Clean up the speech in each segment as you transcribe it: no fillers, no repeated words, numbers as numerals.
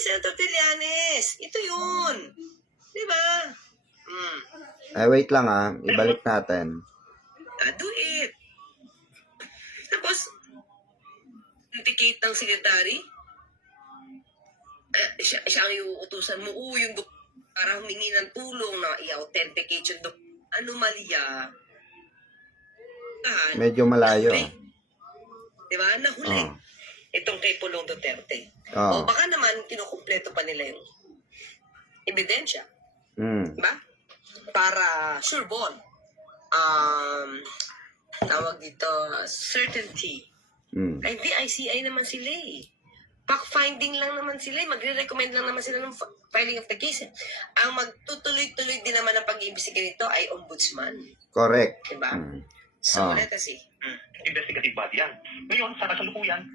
ni Senator Trillanes. Ito yun. Di ba? Wait lang ibalik natin. Do it. Tapos, indicate ng secretary, siya ang iuutusan mo, yung para humingi ng tulong na i-authenticate yung anomalya. Medyo malayo. Di ba? Nahuli. Itong kay Pulong Duterte. O baka naman, kinukumpleto pa nila yung ebidensya. Diba? Para sure ball. Tawag dito, certainty. Ay, di, ICI naman sila eh. Fact-finding lang naman sila eh. Magre-recommend lang naman sila ng filing of the case. Ang magtutuloy-tuloy din naman ang pag-iimbestiga nito ay ombudsman. Correct. Diba? So, let us see. Investigative body yan. Ngayon, sa kasalukuyan,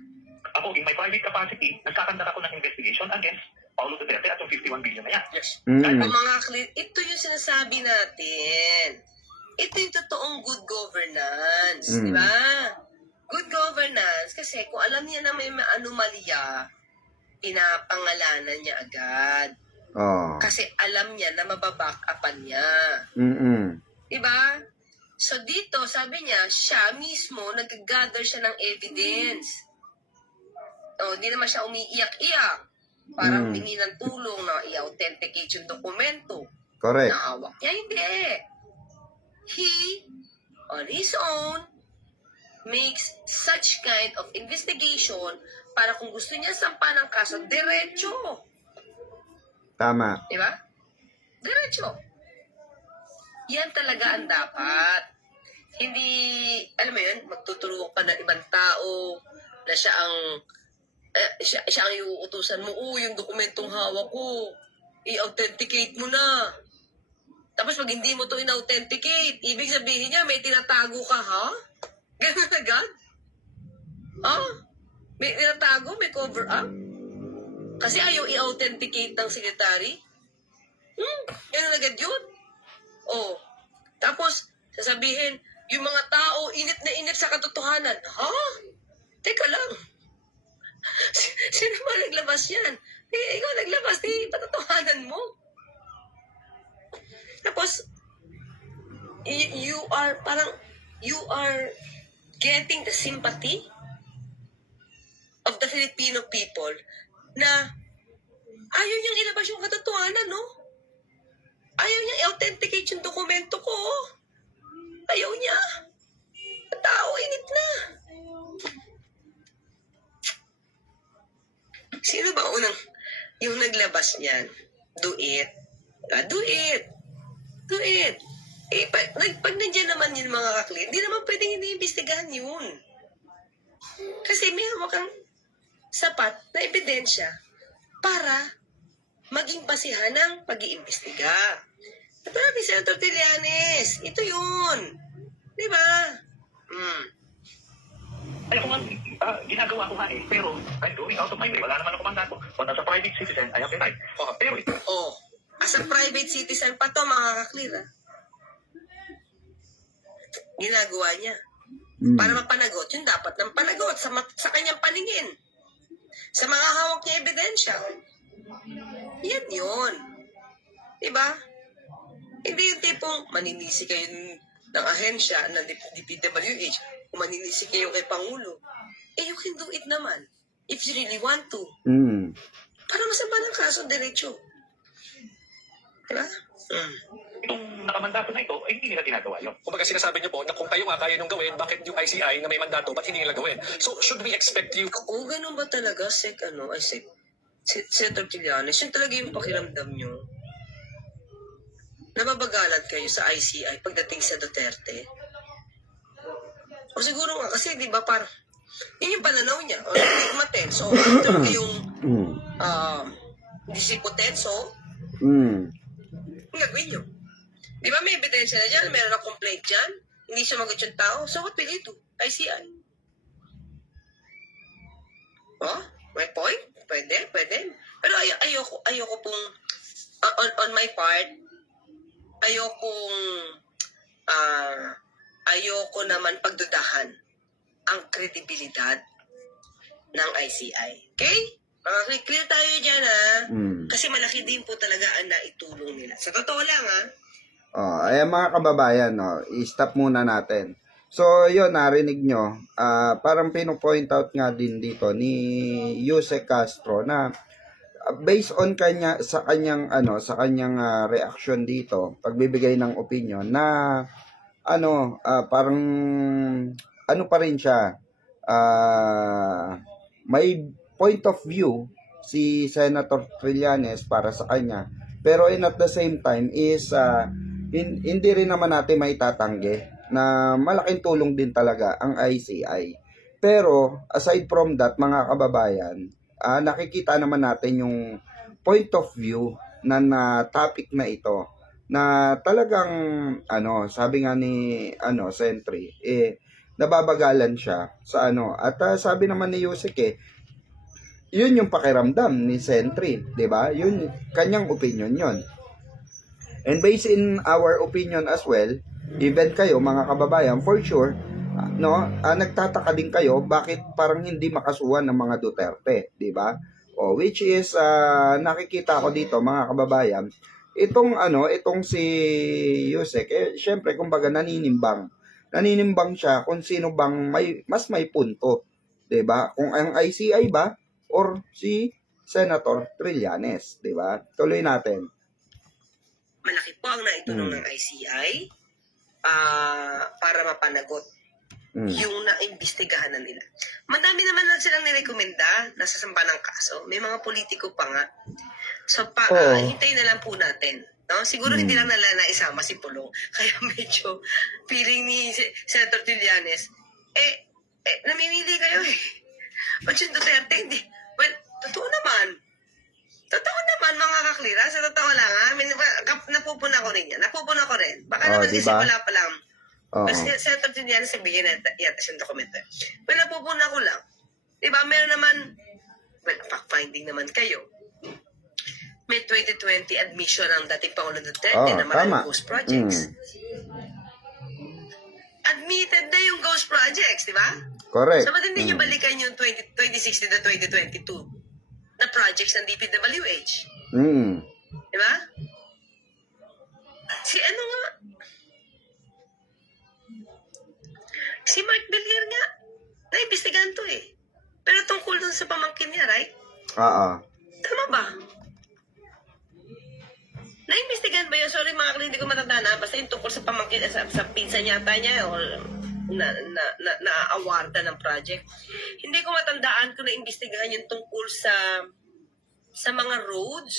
ako, in my private capacity, nagkakandak ako ng investigation against Paulo Duterte at yung 51 billion na yan. Yes. Mga ito yung sinasabi natin. Ito yung totoong good governance. Di ba? Good governance, kasi kung alam niya na may anomalya, pinapangalanan niya agad. Kasi alam niya na mababack-upan niya. Di ba? So dito, sabi niya, siya mismo, nag-gather siya ng evidence. Hindi naman siya umiiyak-iyak para humingi ng tulong na i-authenticate yung dokumento. Correct. Na hawak niya. Hindi. He, on his own, makes such kind of investigation para kung gusto niya sampa ng kaso, diretso. Tama. Diba? Diretso. Yan talaga ang dapat. Hindi, alam mo yun, magtuturo ka ng ibang tao na siya ang iuutusan mo, yung dokumentong hawak ko, i-authenticate mo na. Tapos pag hindi mo to in-authenticate, ibig sabihin niya, may tinatago ka, ha? Ganun agad? May tinatago, may cover up? Kasi ayaw i-authenticate ng secretary? Ganun agad yun? Tapos, sasabihin, yung mga tao, init na init sa katotohanan. Ha? Teka lang. Sino ba naglabas yan? Ikaw naglabas, patotohanan mo. Tapos, you are getting the sympathy of the Filipino people na ayaw niyang ilabas yung katotohanan, no? Ayaw niyang i-authenticate yung dokumento ko. Ayaw niya. Tao, init na. Sino ba unang yung naglabas niyan? Do it. Do it. Do it. Pag nandiyan naman yung mga kaklit, hindi naman pwedeng iniimbestigahan yun. Kasi may hawak kang sapat na ebidensya para maging basihan ng pag-iimbestiga. Pero ni Senator Trillanes, ito yun. Di ba? Ay, ako nga, ginagawa ko nga eh. Pero, I'm going out of my way. Wala naman ako mandato. But as a private citizen, I have the right. Pero ito. As a private citizen pa to, makaka-clear, ha? Ginagawa niya. Para mapanagot, yun dapat ng panagot sa kanyang paningin. Sa mga hawak niya ebidensya. Yan yun. Diba? Hindi yung tipong maninisi kayo ng ahensya ng DPWH o maninisi kayo kay Pangulo. You can do it naman. If you really want to. Para masamba ng kaso, diretso. Diba? Itong nakamandato na ito, ay hindi nila ginagawa yun. Kumbaga sinasabi niyo po na kung kayo nga kaya niyong gawin, bakit yung ICI na may mandato, ba't hindi nila gawin? So, should we expect you... Ganun ba talaga, Senator Trillanes? Yun talaga yung pakiramdam nyo? Nababagalat kayo sa ICI pagdating sa Duterte? O siguro nga, kasi di ba parang, yun yung pananaw niya. O hindi matenso. Ito yung disipotenso. Ang gagawin nyo. Di ba may ebidensya na dyan? Meron na complaint dyan? Hindi sumagot yung tao? So what will you do? ICI. May point? Pwede. Pero ayoko pong, on my part, ayoko naman pagdudahan ang kredibilidad ng ICI. Okay? Clear tayo dyan, ha? Mm. Kasi malaki din po talaga ang naitulong nila. Sa totoo lang, ha? Ayan mga kababayan, i-stop muna natin. So, yun, narinig nyo, parang pino-point out nga din dito ni Yusek Castro na based on sa kanyang reaction dito, pagbibigay ng opinion na parang ano pa rin siya, may point of view si Senator Trillanes para sa kanya. Pero at the same time is hindi rin naman natin may tatanggi na malaking tulong din talaga ang ICI. Pero aside from that mga kababayan, nakikita naman natin yung point of view na topic na ito na talagang sabi nga ni Sentry nababagalan siya sa at sabi naman ni Yusek yun yung pakiramdam ni Sentry, 'di ba? Yun kanyang opinion yon. And based in our opinion as well, even kayo mga kababayan, for sure, nagtataka din kayo bakit parang hindi makasuhan ng mga Duterte, 'di ba? Which is nakikita ko dito mga kababayan, itong si Yusek, syempre kumbaga naninimbang siya kung sino bang mas may punto, 'di ba? Kung ang ICI ba or si Senator Trillanes, 'di ba? Tuloy natin. Malaki po ang naitulong ng ICI para mapanagot yung naimbestigahan na nila. Madami naman na silang nirekomenda na sasampa ng kaso. May mga politiko pa nga. So, hintayin na lang po natin. No? Siguro hindi lang nila naisama si Pulong. Kaya medyo feeling ni Senator Trillanes, namimili kayo Ba't yung Duterte, hindi? Well, totoo naman. Totoo naman, mga kaklira. Sa totoo lang, ha? Napupuna ko rin yan. Napupuna ko rin. Baka naman kasi diba? wala pa lang. Kasi Senator Trillanes, sabihin na yata siyang dokumento. Well, napupuna ko lang. Diba, meron naman, fact-finding naman kayo. May 2020 admission ng dating Pangulo Duterte na maraming ghost projects. Admitted na yung ghost projects, di ba? Correct. So, ba't hindi nyo balikan yung 2016 na 2022 na projects ng DPWH? Di ba? Si Mark Villar nga, naimbestigahan to Pero tungkol dun sa pamangkin niya, right? Tama ba? Naimbestigahan ba yun? Sorry mga kalina, hindi ko matandaan basta yung tungkol sa pamangkin, sa pinsan yata niya, or na-awarda ng project. Hindi ko matandaan kung naimbestigahan yung tungkol sa mga roads,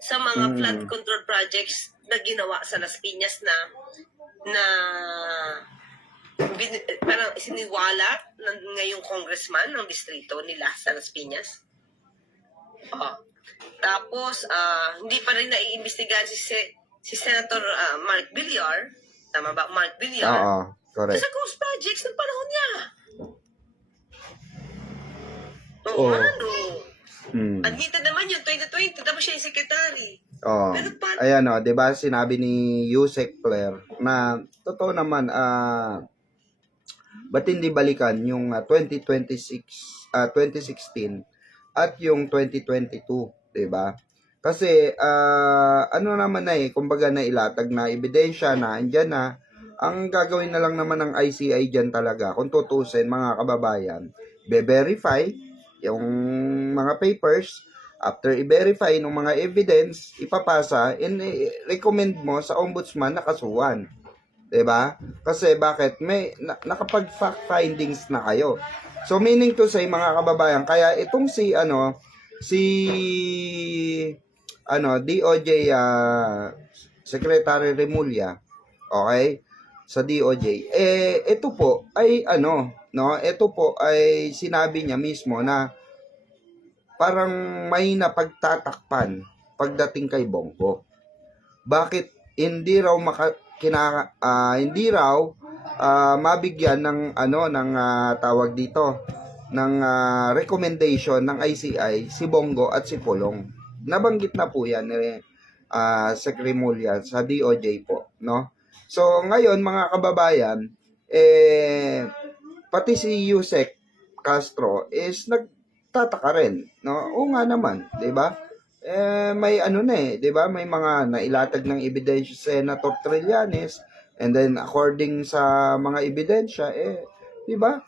sa mga flood control projects na ginawa sa Las Piñas na parang siniwala ng ngayong congressman ng distrito nila sa Las Piñas. Tapos, hindi pa rin naiimbestigahan si Senator Mark Villar. Tama ba? Mark Villar. Correct. Sa ghost projects ng panahon niya. Admitted naman yung 2020, tapos siya yung secretary. Pero Ayan 'di ba sinabi ni Yusek Claire na totoo naman ba't hindi balikan yung 2016 at yung 2022, 'di ba? Kasi naman kumbaga na ilatag na ebidensya na andyan na. Ang gagawin na lang naman ng ICI diyan talaga kung tutusin mga kababayan, verify yung mga papers. After i-verify ng mga evidence, ipapasa and recommend mo sa ombudsman na kasuhan. 'Di ba? Kasi bakit may nakapag fact findings na kayo. So meaning to say mga kababayan, kaya itong si DOJ Secretary Remulla, okay? Sa DOJ, ito po ay ito po ay sinabi niya mismo na parang may napagtatakpan pagdating kay Bongo. Bakit hindi raw mabigyan ng tawag dito ng recommendation ng ICI si Bongo at si Pulong. Nabanggit na po yan Sec Remulla sa DOJ po, no? So ngayon mga kababayan, pati si Yusek Castro is magtataka rin, no? Oo nga naman, 'di ba? May ano na 'di ba? May mga nailatag ng ebidensya si Senator Trillanes, and then according sa mga ebidensya 'di ba?